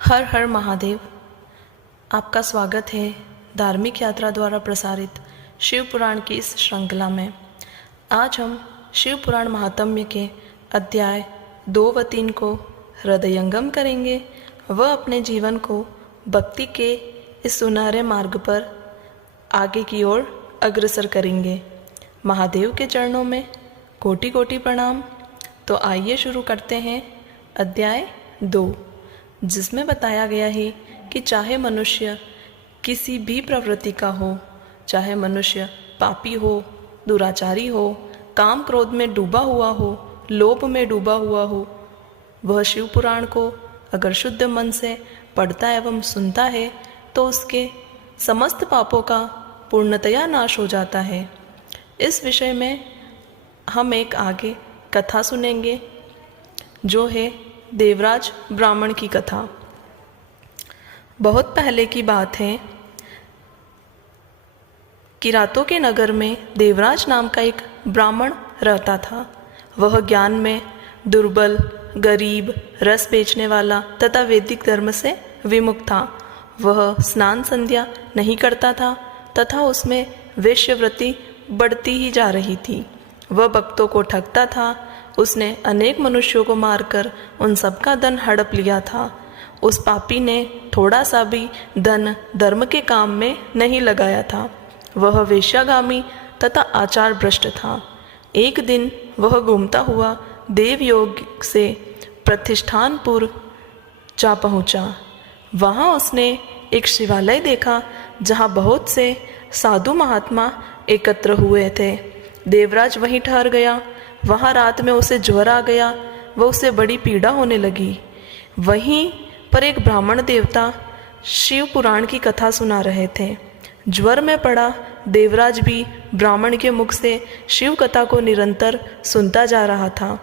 हर हर महादेव। आपका स्वागत है धार्मिक यात्रा द्वारा प्रसारित शिव पुराण की इस श्रृंखला में। आज हम शिव पुराण महात्म्य के अध्याय 2 व 3 को हृदयंगम करेंगे व अपने जीवन को भक्ति के इस सुनहरे मार्ग पर आगे की ओर अग्रसर करेंगे। महादेव के चरणों में कोटि कोटि प्रणाम। तो आइए शुरू करते हैं अध्याय 2, जिसमें बताया गया है कि चाहे मनुष्य किसी भी प्रवृत्ति का हो, चाहे मनुष्य पापी हो, दुराचारी हो, काम क्रोध में डूबा हुआ हो, लोभ में डूबा हुआ हो, वह शिव पुराण को अगर शुद्ध मन से पढ़ता एवं सुनता है तो उसके समस्त पापों का पूर्णतया नाश हो जाता है। इस विषय में हम एक आगे कथा सुनेंगे, जो है देवराज ब्राह्मण की कथा। बहुत पहले की बात है, किरातों के नगर में देवराज नाम का एक ब्राह्मण रहता था। वह ज्ञान में दुर्बल, गरीब, रस बेचने वाला तथा वैदिक धर्म से विमुख था। वह स्नान संध्या नहीं करता था तथा उसमें वेश्यवृत्ति बढ़ती ही जा रही थी। वह भक्तों को ठगता था। उसने अनेक मनुष्यों को मारकर उन सबका धन हड़प लिया था। उस पापी ने थोड़ा सा भी धन धर्म के काम में नहीं लगाया था। वह वेश्यागामी तथा आचार भ्रष्ट था। एक दिन वह घूमता हुआ देवयोग से प्रतिष्ठानपुर जा पहुंचा। वहां उसने एक शिवालय देखा जहां बहुत से साधु महात्मा एकत्र हुए थे। देवराज वहीं ठहर गया। वहाँ रात में उसे ज्वर आ गया व उसे बड़ी पीड़ा होने लगी। वहीं पर एक ब्राह्मण देवता शिव पुराण की कथा सुना रहे थे। ज्वर में पड़ा देवराज भी ब्राह्मण के मुख से शिव कथा को निरंतर सुनता जा रहा था।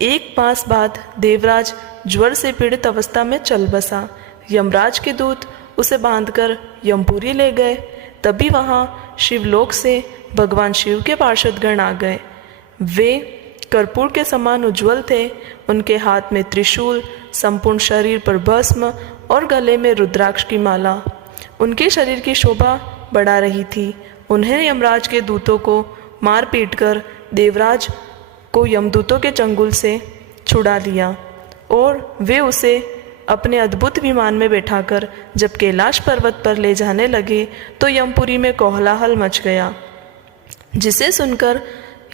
एक मास बाद देवराज ज्वर से पीड़ित अवस्था में चल बसा। यमराज के दूत उसे बांधकर यमपुरी ले गए। तभी वहाँ शिवलोक से भगवान शिव के पार्षदगण आ गए। वे कर्पूर के समान उज्ज्वल थे। उनके हाथ में त्रिशूल, संपूर्ण शरीर पर भस्म और गले में रुद्राक्ष की माला उनके शरीर की शोभा बढ़ा रही थी। उन्हें यमराज के दूतों को मार पीट कर देवराज को यमदूतों के चंगुल से छुड़ा लिया और वे उसे अपने अद्भुत विमान में बैठाकर जब कैलाश पर्वत पर ले जाने लगे तो यमपुरी में कोलाहल मच गया, जिसे सुनकर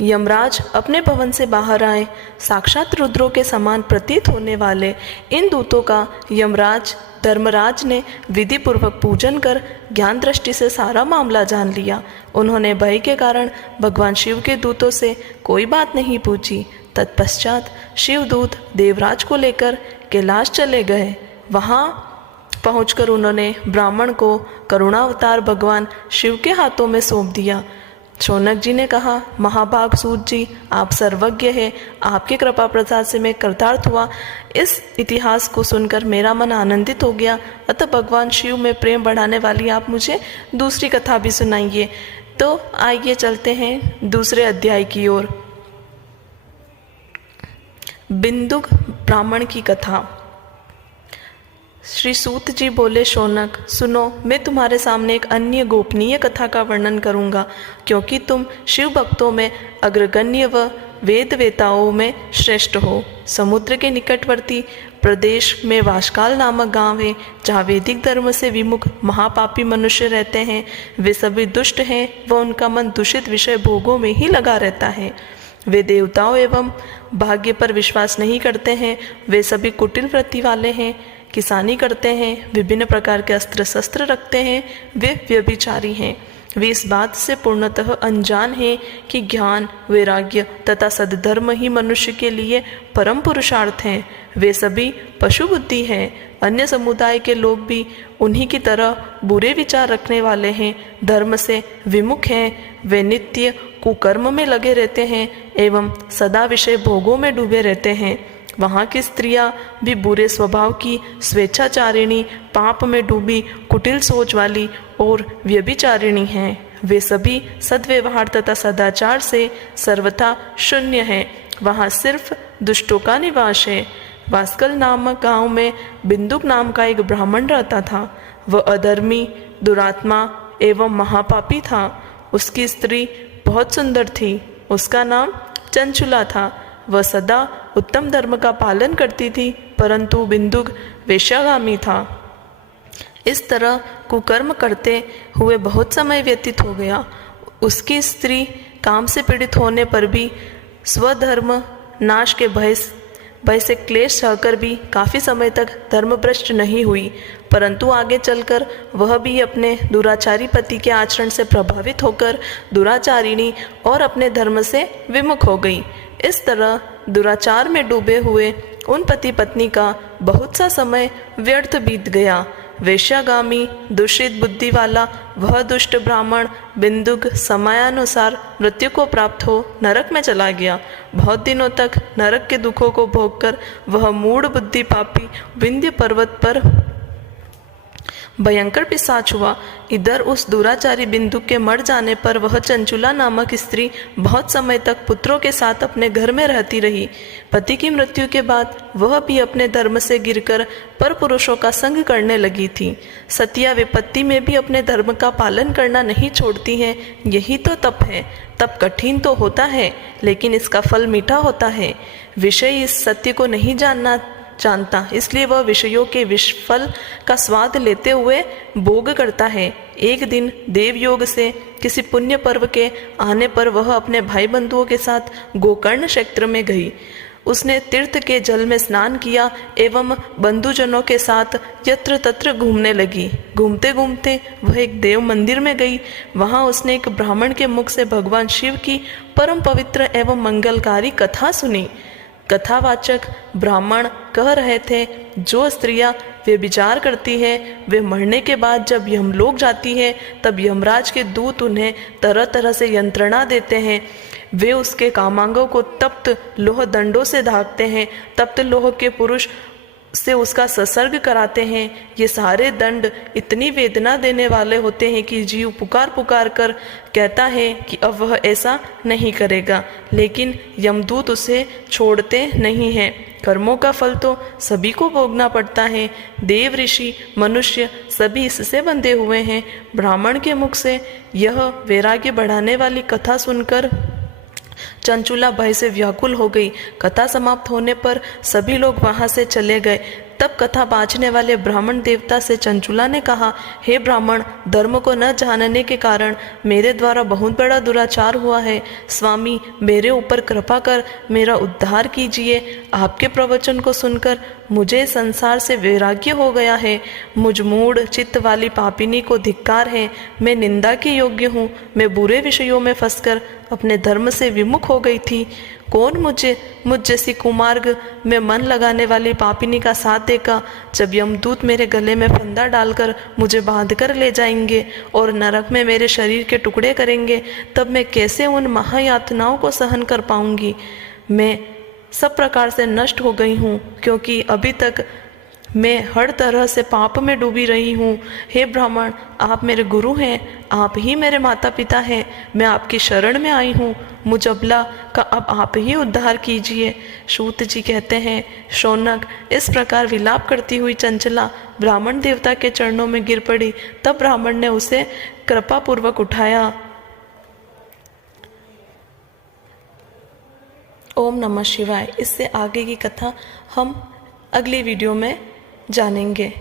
यमराज अपने भवन से बाहर आए। साक्षात रुद्रों के समान प्रतीत होने वाले इन दूतों का यमराज धर्मराज ने विधि पूर्वक पूजन कर ज्ञान दृष्टि से सारा मामला जान लिया। उन्होंने भय के कारण भगवान शिव के दूतों से कोई बात नहीं पूछी। तत्पश्चात शिवदूत देवराज को लेकर कैलाश चले गए। वहाँ पहुंचकर उन्होंने ब्राह्मण को करुणावतार भगवान शिव के हाथों में सौंप दिया। शौनक जी ने कहा, महाभाग सूत जी, आप सर्वज्ञ हैं। आपके कृपा प्रसाद से मैं कृतार्थ हुआ। इस इतिहास को सुनकर मेरा मन आनंदित हो गया। अतः भगवान शिव में प्रेम बढ़ाने वाली आप मुझे दूसरी कथा भी सुनाइए। तो आइए चलते हैं दूसरे अध्याय की ओर। बिंदुक ब्राह्मण की कथा। श्री सूत जी बोले, शौनक सुनो, मैं तुम्हारे सामने एक अन्य गोपनीय कथा का वर्णन करूंगा, क्योंकि तुम शिव भक्तों में अग्रगण्य व वेद वेताओं में श्रेष्ठ हो। समुद्र के निकटवर्ती प्रदेश में वाशकाल नामक गांव है, जहाँ वैदिक धर्म से विमुख महापापी मनुष्य रहते हैं। वे सभी दुष्ट हैं व उनका मन दूषित विषय भोगों में ही लगा रहता है। वे देवताओं एवं भाग्य पर विश्वास नहीं करते हैं। वे सभी कुटिल वृत्ति वाले हैं, किसानी करते हैं, विभिन्न प्रकार के अस्त्र शस्त्र रखते हैं। वे व्यभिचारी हैं। वे इस बात से पूर्णतः अनजान हैं कि ज्ञान, वैराग्य तथा सद्धर्म ही मनुष्य के लिए परम पुरुषार्थ हैं। वे सभी पशु बुद्धि हैं। अन्य समुदाय के लोग भी उन्हीं की तरह बुरे विचार रखने वाले हैं, धर्म से विमुख हैं। वे नित्य कुकर्म में लगे रहते हैं एवं सदा विषय भोगों में डूबे रहते हैं। वहाँ की स्त्रियाँ भी बुरे स्वभाव की, स्वेच्छाचारिणी, पाप में डूबी, कुटिल सोच वाली और व्यभिचारिणी हैं। वे सभी सद्व्यवहार तथा सदाचार से सर्वथा शून्य हैं। वहाँ सिर्फ दुष्टों का निवास है। वास्कल नामक गांव में बिंदुक नाम का एक ब्राह्मण रहता था। वह अधर्मी, दुरात्मा एवं महापापी था। उसकी स्त्री बहुत सुंदर थी। उसका नाम चंचुला था। वह सदा उत्तम धर्म का पालन करती थी, परंतु बिंदुक वेश्यागामी था। इस तरह कुकर्म करते हुए बहुत समय व्यतीत हो गया। उसकी स्त्री काम से पीड़ित होने पर भी स्वधर्म नाश के भय से क्लेश सहकर भी काफ़ी समय तक धर्मभ्रष्ट नहीं हुई, परंतु आगे चलकर वह भी अपने दुराचारी पति के आचरण से प्रभावित होकर दुराचारिणी और अपने धर्म से विमुख हो गई। इस तरह दुराचार में डूबे हुए उन पति पत्नी का बहुत सा समय व्यर्थ बीत गया। वेश्यागामी दूषित बुद्धि वाला वह दुष्ट ब्राह्मण बिंदुक समयानुसार मृत्यु को प्राप्त हो नरक में चला गया। बहुत दिनों तक नरक के दुखों को भोगकर वह मूढ़ बुद्धि पापी विंध्य पर्वत पर भयंकर पिशाच हुआ। इधर उस दुराचारी बिंदुक के मर जाने पर वह चंचुला नामक स्त्री बहुत समय तक पुत्रों के साथ अपने घर में रहती रही। पति की मृत्यु के बाद वह भी अपने धर्म से गिरकर पर पुरुषों का संग करने लगी थी। सतिया विपत्ति में भी अपने धर्म का पालन करना नहीं छोड़ती हैं। यही तो तप है। तप कठिन तो होता है, लेकिन इसका फल मीठा होता है। विषय इस सत्य को नहीं जानता, इसलिए वह विषयों के विषफल का स्वाद लेते हुए भोग करता है। एक दिन देवयोग से किसी पुण्य पर्व के आने पर वह अपने भाई बंधुओं के साथ गोकर्ण क्षेत्र में गई। उसने तीर्थ के जल में स्नान किया एवं बंधुजनों के साथ यत्र तत्र घूमने लगी। घूमते घूमते वह एक देव मंदिर में गई। वहां उसने एक ब्राह्मण के मुख से भगवान शिव की परम पवित्र एवं मंगलकारी कथा सुनी। कथावाचक ब्राह्मण कह रहे थे, जो स्त्रियां व्यभिचार करती है वे मरने के बाद जब यमलोक जाती है तब यमराज के दूत उन्हें तरह तरह से यंत्रणा देते हैं। वे उसके कामांगों को तप्त लोह दंडों से ढाकते हैं। तप्त लोह के पुरुष से उसका संसर्ग कराते हैं। ये सारे दंड इतनी वेदना देने वाले होते हैं कि जीव पुकार पुकार कर कहता है कि अब वह ऐसा नहीं करेगा, लेकिन यमदूत उसे छोड़ते नहीं हैं। कर्मों का फल तो सभी को भोगना पड़ता है। देव, ऋषि, मनुष्य सभी इससे बंधे हुए हैं। ब्राह्मण के मुख से यह वैराग्य बढ़ाने वाली कथा सुनकर चंचुला भय से व्याकुल हो गई। कथा समाप्त होने पर सभी लोग वहां से चले गए। तब कथा बाँचने वाले ब्राह्मण देवता से चंचुला ने कहा, हे ब्राह्मण, धर्म को न जानने के कारण मेरे द्वारा बहुत बड़ा दुराचार हुआ है। स्वामी, मेरे ऊपर कृपा कर मेरा उद्धार कीजिए। आपके प्रवचन को सुनकर मुझे संसार से वैराग्य हो गया है। मुझ मूढ़ चित्त वाली पापिनी को धिक्कार है। मैं निंदा के योग्य हूँ। मैं बुरे विषयों में फंसकर अपने धर्म से विमुख हो गई थी। कौन मुझ जैसी कुमार्ग में मन लगाने वाली पापिनी का साथ देगा। जब यमदूत मेरे गले में फंदा डालकर मुझे बांध कर ले जाएंगे और नरक में मेरे शरीर के टुकड़े करेंगे, तब मैं कैसे उन महायातनाओं को सहन कर पाऊंगी। मैं सब प्रकार से नष्ट हो गई हूँ, क्योंकि अभी तक मैं हर तरह से पाप में डूबी रही हूँ। हे ब्राह्मण, आप मेरे गुरु हैं, आप ही मेरे माता पिता हैं। मैं आपकी शरण में आई हूँ। मुझ अबला का अब आप ही उद्धार कीजिए। सूत जी कहते हैं, शौनक, इस प्रकार विलाप करती हुई चंचला ब्राह्मण देवता के चरणों में गिर पड़ी। तब ब्राह्मण ने उसे कृपापूर्वक उठाया। ओम नमः शिवाय। इससे आगे की कथा हम अगली वीडियो में जानेंगे।